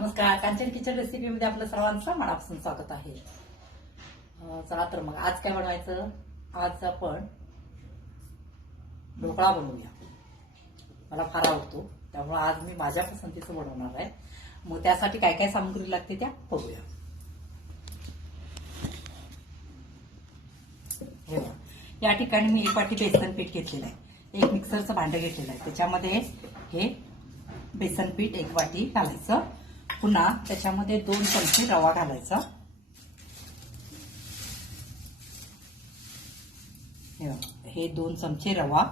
नमस्कार, कांचन किचन रेसिपीमध्ये आपलं सर्वांचं मनापासून स्वागत आहे. चला तर मग आज काय बनवायचं. आज आपण ढोकळा बनवूया. मला फार आवडतो, त्यामुळे आज मी माझ्या पसंतीचं बनवणार आहे. मग त्यासाठी काय काय सामग्री लागते त्या बघूया. हे बघा, या ठिकाणी मी 1 वाटी बेसन पीठ घेतलेलं आहे. एक मिक्सरचं भांडं घेतलेलं आहे. त्याच्यामध्ये हे बेसन पीठ 1 वाटी घालायचं. पुन्हा त्याच्यामध्ये 2 चमचे रवा घालायचा. हे 2 चमचे रवा.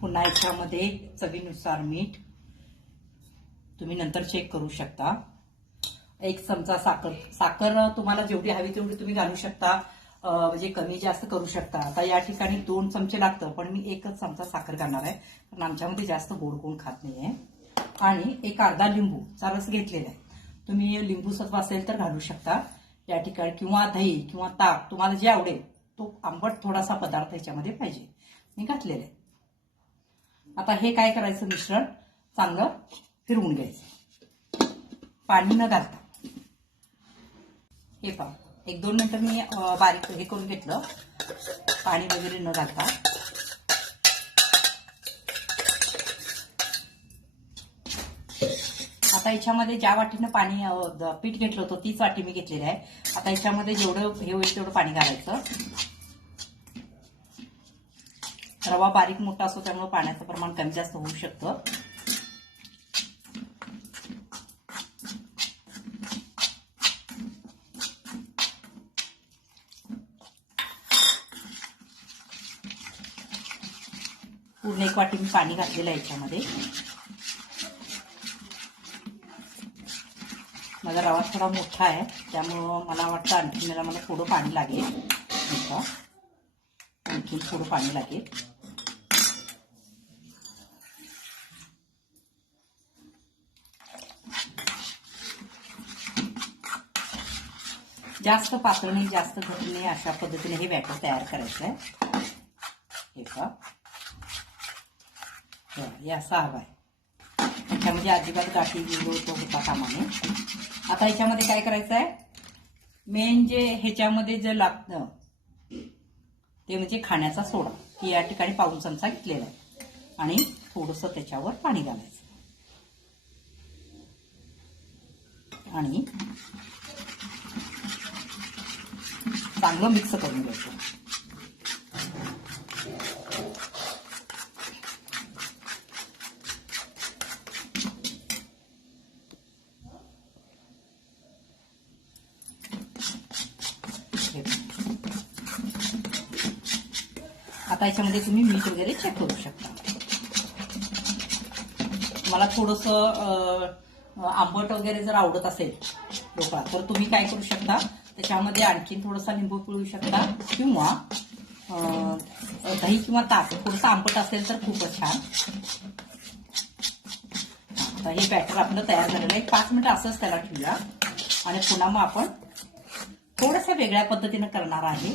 पुन्हा याच्यामध्ये चवीनुसार मीठ, तुम्ही नंतर चेक करू शकता. 1 चमचा साखर. साखर तुम्हाला जेवढी हवी तेवढी तुम्ही घालू शकता, म्हणजे कमी जास्त करू शकता. आता या ठिकाणी 2 चमचे लागतं, पण मी 1च चमचा साखर घालणार आहे, कारण आमच्यामध्ये जास्त गोड कोण खात नाहीये. आणि एक अर्धा लिंबूचा रस घेतलेला आहे. तुम्ही लिंबू सत्व असेल तर घालू शकता या ठिकाणी, किंवा दही किंवा ताक, तुम्हाला जे आवडेल तो आंबट थोडासा पदार्थ याच्यामध्ये पाहिजे, मी घातलेला आहे. आता हे काय करायचं, मिश्रण चांगलं फिरवून घ्यायचं पाणी न घालता. हे पहा, 1-2 मिनिटं मी बारीक हे करून घेतलं, पाणी वगैरे न घालता. आता याच्यामध्ये ज्या वाटीनं पाणी पीठ घेतलं होतं तीच वाटी मी घेतलेली आहे. आता याच्यामध्ये जेवढं हे होईल तेवढं पाणी घालायचं. रवा बारीक मोठा असतो त्यामुळे पाण्याचं प्रमाण कमी जास्त होऊ शकतं. पूर्ण 1 वाटी मी पाणी घातलेलं आहे याच्यामध्ये. माझा रवा थोडा मोठा आहे, त्यामुळं मला वाटतं आणखी मला थोडं पाणी लागेल. आणखी थोडं पाणी लागेल. जास्त पातळ नाही, जास्त घट्ट नाही, अशा पद्धतीने हे बॅटर तयार करायचं आहे. हे का हे असं हवं आहे. त्याच्यामध्ये अजिबात गाठी होता कामा नये. आता याच्यामध्ये काय करायचं आहे, मेन जे ह्याच्यामध्ये जे लागतं ते म्हणजे खाण्याचा सोडा. की या ठिकाणी पाऊण चमचा घेतलेला आहे आणि थोडंसं त्याच्यावर पाणी घालायचं आणि चांगलं मिक्स करून घ्यायचं. आता याच्यामध्ये तुम्ही मीठ वगैरे चेक करू शकता. मला थोडंसं आंबट वगैरे जर आवडत असेल ढोकळा, तर तुम्ही काय करू शकता, त्याच्यामध्ये आणखीन थोडासा लिंबू पिळू शकता, किंवा दही किंवा ताक. थोडंसं आंबट असेल तर खूपच छान. आता हे बॅटर आपलं तयार झालेलं आहे. 5 मिनिटं असंच त्याला ठेवूया आणि पुन्हा मग आपण थोडंसं वेगळ्या पद्धतीनं करणार आहे.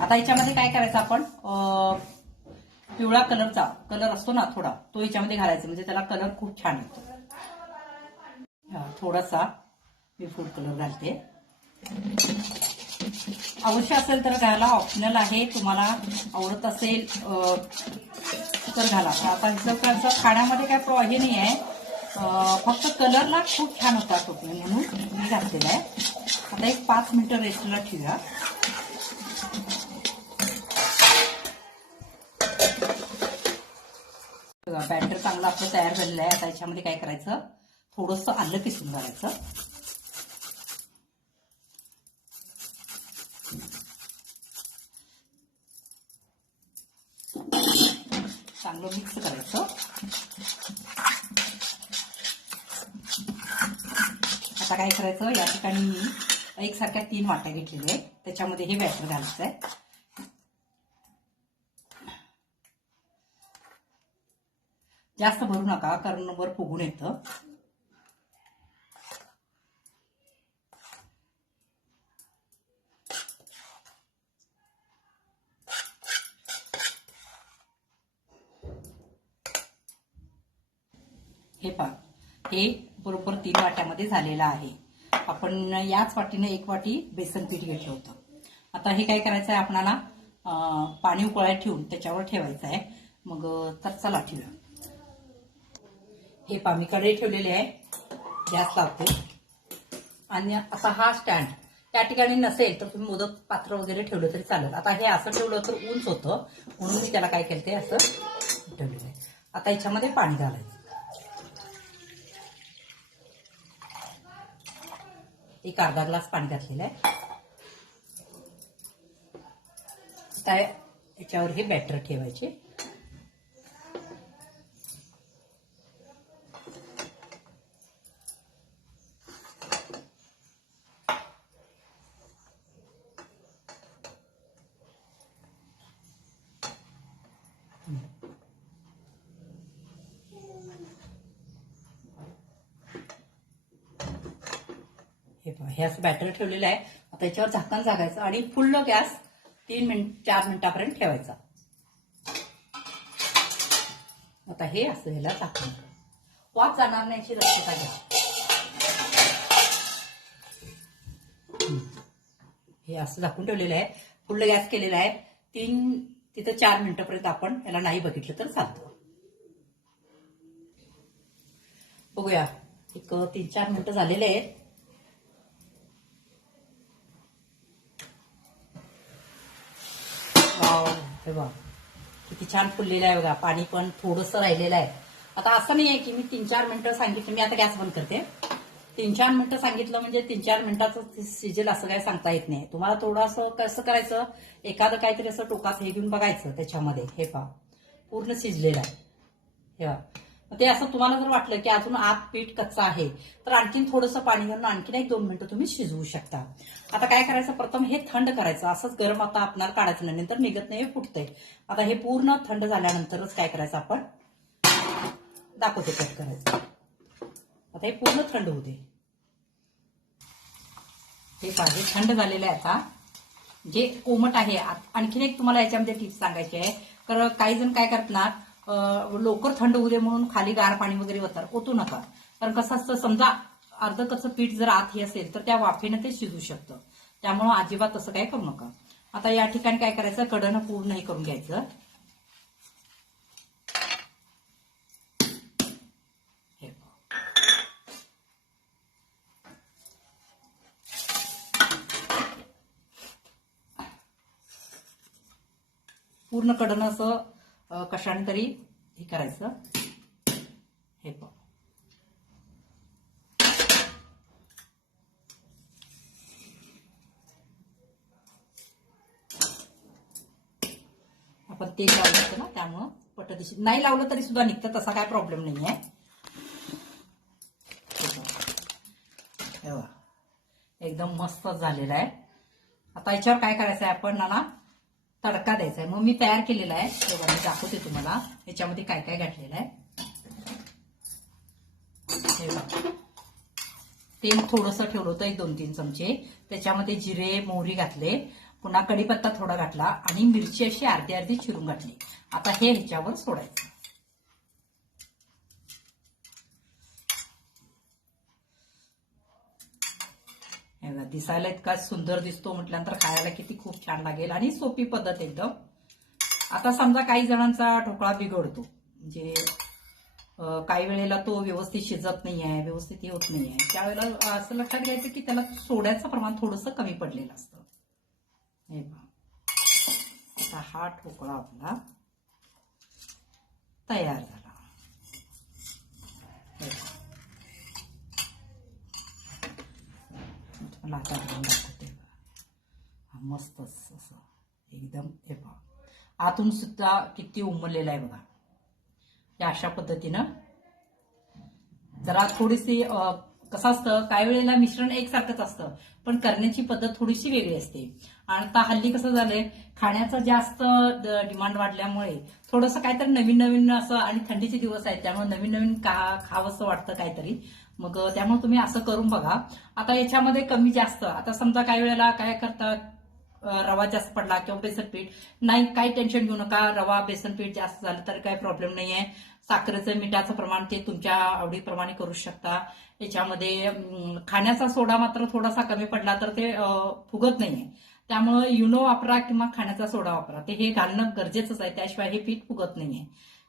आता याच्यामध्ये काय करायचं, आपण पिवळा कलरचा कलर असतो ना थोडा, तो याच्यामध्ये घालायचा, म्हणजे त्याला कलर खूप छान येतो. थोडासा मी फूड कलर घालते. आवश्यक असेल तर घाला, ऑप्शनल आहे. तुम्हाला आवडत असेल तर घाला. आता हिचं खाण्यामध्ये काय हे नाही आहे, फक्त कलरला खूप छान होता तो, म्हणून मी घातलेला आहे. आता एक 5 मिनिटं रेस्टला ठेवूया. बॅटर चांगलं आपलं तयार झालेलं आहे. आता याच्यामध्ये काय करायचं, थोडंसं आलं किसून घालायचं. चांगलं मिक्स करायचं. आता काय करायचं, या ठिकाणी मी एकसारख्या 3 वाट्या घेतलेल्या आहेत. त्याच्यामध्ये हे बॅटर घालायचं आहे. जास्त भरू नका, कारण वर फुगून येतं. हे पहा, हे बरोबर 3 वाट्यामध्ये झालेलं आहे. आपण याच वाटीने 1 वाटी बेसन पीठ घेतलं होतं. आता हे काय करायचं आहे आपल्याला, पाणी उकळायला ठेवून त्याच्यावर ठेवायचं आहे. मग तर चला ठेवूया. हे पाणी कढई ठेवलेले आहे, गॅस लावते. आणि असा हा स्टँड त्या ठिकाणी नसेल तर तुम्ही मोदक पात्र वगैरे ठेवलं तरी चालेल. आता हे असं ठेवलं तर उंच होतं, म्हणून मी त्याला काय केलं ते असं ठेवलेलं आहे. आता याच्यामध्ये पाणी घालायचं. एक अर्धा ग्लास पाणी घातलेलं आहे. आता याच्यावर हे बॅटर ठेवायचे. हे असं बॅटर ठेवलेलं आहे. आता याच्यावर झाकण झाकायचं आणि फुल्ल गॅस 4 मिनिटापर्यंत ठेवायचा. आता हे असं ह्याला झाकण, वाफ जाणार नाही याची दक्षता घ्या. हे असं झाकून ठेवलेलं आहे, फुल्ल गॅस केलेला आहे. 4 मिनिटापर्यंत आपण याला नाही बघितलं तर चालतं. बघूया, एक 3-4 मिनिटं झालेले आहेत. हे बघा किती छान फुललेलं आहे बघा. पाणी पण थोडंसं राहिलेलं आहे. आता असं नाही आहे की मी 3-4 मिनिटं सांगितलं, मी आता गॅस बंद करते. 3-4 मिनिटं सांगितलं म्हणजे 3-4 मिनिटाचं शिजेल असं काय सांगता येत नाही. तुम्हाला थोडंसं कसं करायचं, एखादं काहीतरी असं टोकात हे घेऊन बघायचं त्याच्यामध्ये. हे पहा पूर्ण शिजलेलं आहे. हे ते असं तुम्हाला जर वाटलं की अजून आत पीठ कच्चा आहे तर आणखीन थोडंसं पाणी घालून आणखीन 1-2 मिनिटं तुम्ही शिजवू शकता. आता काय करायचं, प्रथम हे थंड करायचं. असंच गरम आता आपल्याला काढायचं नाही, नंतर निघत नाही, फुटतंय. आता हे पूर्ण थंड झाल्यानंतरच काय करायचं, आपण दाखवते कट करायचं. आता हे पूर्ण थंड होऊ दे. हे पाहिजे थंड झालेलं आहे. आता जे कोमट आहे, आणखीन एक तुम्हाला याच्यामध्ये टिप्स सांगायची आहे. तर काही जण काय करतात, लवकर थंड होऊ दे म्हणून खाली गार पाणी वगैरे ओतू नका. कारण कसं असतं, समजा अर्ध कच्चं पीठ जर आत हे असेल तर त्या वाफेनं ते शिजू शकतं. त्यामुळं अजिबात तसं काय करू नका. आता या ठिकाणी काय करायचं, कडनं पूर्ण हे करून घ्यायचं. पूर्ण कडनं असं कशाने तरी हे करायचं. हे पहा, आपण तेल लावलं ना त्यामुळं पटदिशी, नाही लावलं तरी सुद्धा निघतं, तसा काय प्रॉब्लेम नाही आहे. एकदम मस्त झालेला आहे. आता याच्यावर काय करायचं आहे, आपण ना तडका द्यायचा आहे. मग मी तयार केलेला आहे, तेव्हा मी दाखवते तुम्हाला याच्यामध्ये काय काय घातलेलं आहे. तेल थोडंसं ठेवलं होतं, 1-2-3 चमचे. त्याच्यामध्ये जिरे मोहरी घातले, पुन्हा कढीपत्ता थोडा घातला आणि मिरची अशी अर्धी चिरून घातली. आता हे ह्याच्यावर सोडायचं. दिसायला इतका सुंदर दिसतो म्हटल्यानंतर खायला किती खूप छान लागेल आणि सोपी पद्धत एकदम. आता समजा काही जणांचा ढोकळा बिघडतो, म्हणजे काही वेळेला तो व्यवस्थित शिजत नाहीये, व्यवस्थित हे होत नाहीये, त्यावेळेला असं लक्षात घ्यायचं की त्याला सोड्याचं प्रमाण थोडंसं कमी पडलेलं असतं. हे पहा, आता हा ढोकळा आपला तयार झाला. मला आता दाखवते, मस्त असं एकदम. हे पहा, आतून सुद्धा किती उमललेला आहे बघा. या अशा पद्धतीनं जरा थोडीशी कसं असतं, काही वेळेला मिश्रण एकसारखंच असतं पण करण्याची पद्धत थोडीशी वेगळी असते. आणि आता हल्ली कसं झालंय, खाण्याचं जास्त डिमांड वाढल्यामुळे थोडंसं काहीतरी नवीन नवीन असं, आणि थंडीचे दिवस आहेत त्यामुळे नवीन नवीन खावंसं वाटतं काहीतरी. मग त्यामुळे तुम्ही असं करून बघा. आता याच्यामध्ये कमी जास्त, आता समजा काही वेळेला काय करतात, रवा जास्त पडला किंवा बेसन पीठ नाही, काही टेन्शन घेऊ नका. रवा बेसन पीठ जास्त झालं तर काही प्रॉब्लेम नाहीये. साखरेचं मिठाचं प्रमाण ते तुमच्या आवडीप्रमाणे करू शकता. याच्यामध्ये खाण्याचा सोडा मात्र थोडासा कमी पडला तर ते फुगत नाहीये. त्यामुळे युनो वापरा किंवा खाण्याचा सोडा वापरा, ते हे घालणं गरजेचंच आहे. त्याशिवाय हे पीठ फुगत नाहीये.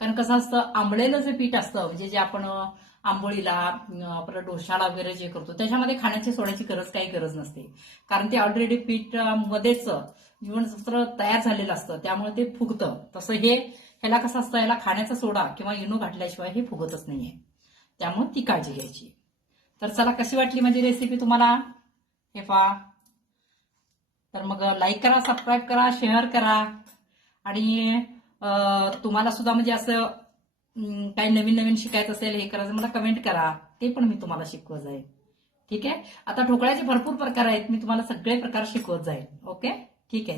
कारण कसं असतं, आंबळेलं जे पीठ असतं म्हणजे जे आपण आंबोळीला परत डोशाला वगैरे जे करतो त्याच्यामध्ये खाण्याच्या सोड्याची काही गरज नसते. कारण ते ऑलरेडी पीठ मध्येच जीवनसत्व तयार झालेलं असतं, त्यामुळे ते फुगतं. तसं ह्याला कसं असतं, याला खाण्याचा सोडा किंवा युनो घातल्याशिवाय हे फुगतच नाहीये. त्यामुळे ती काळजी घ्यायची. तर चला, कशी वाटली माझी रेसिपी तुम्हाला हे पहा. तर मग लाईक करा, सबस्क्राईब करा, शेअर करा आणि तुम्हाला सुद्धा म्हणजे असं काही नवीन नवीन शिकायचं असेल, हे करायचं, मला कमेंट करा, ते पण मी तुम्हाला शिकवत जाईल. ठीक आहे. आता ढोकळ्याचे भरपूर प्रकार आहेत, मी तुम्हाला सगळे प्रकार शिकवत जाईल. ओके, ठीक आहे.